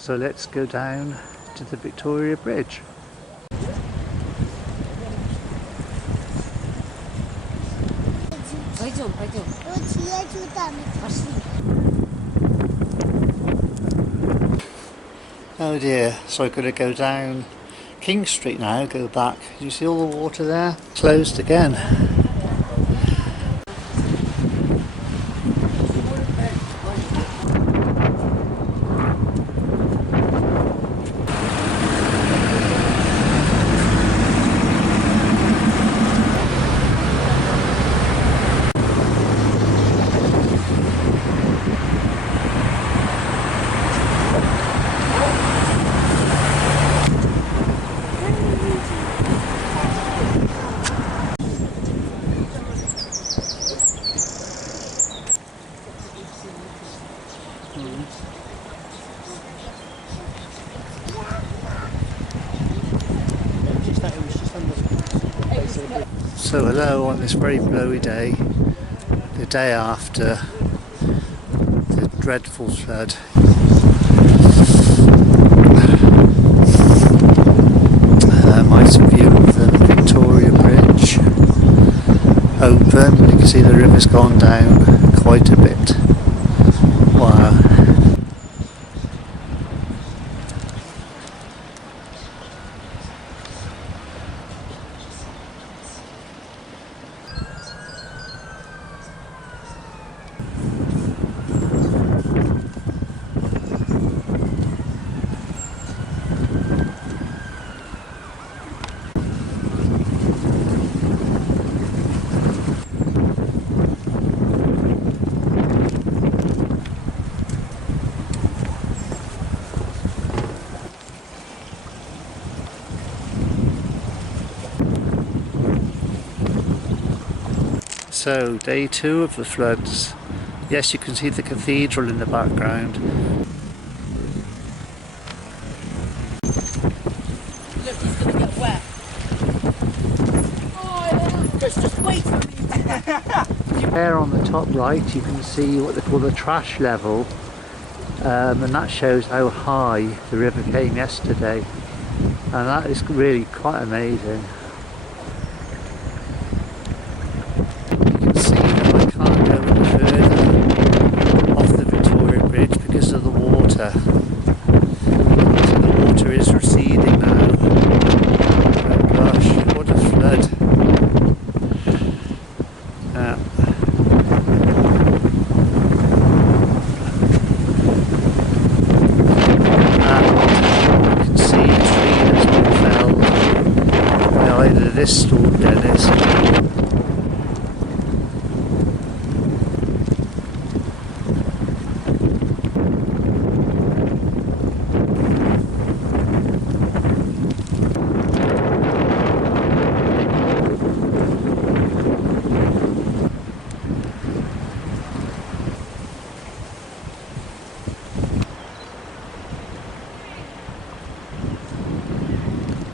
So let's go down to the Victoria Bridge. Пойдем. Пошли. Oh dear, so I've got to go down King Street now, go back. Do you see all the water there? Closed again. So hello on this very blowy day, the day after the dreadful flood. Nice view of the Victoria Bridge, open. You can see the river's gone down quite a bit. Wow. So, day 2 of the floods. Yes, you can see the cathedral in the background. Look, he's going to get wet. Oh, just wait for me. There on the top right you can see what they call the trash level, and that shows how high the river came yesterday, and that is really quite amazing. So the water is receding now. Oh gosh, what a flood. You can see a tree that's been felled by either this storm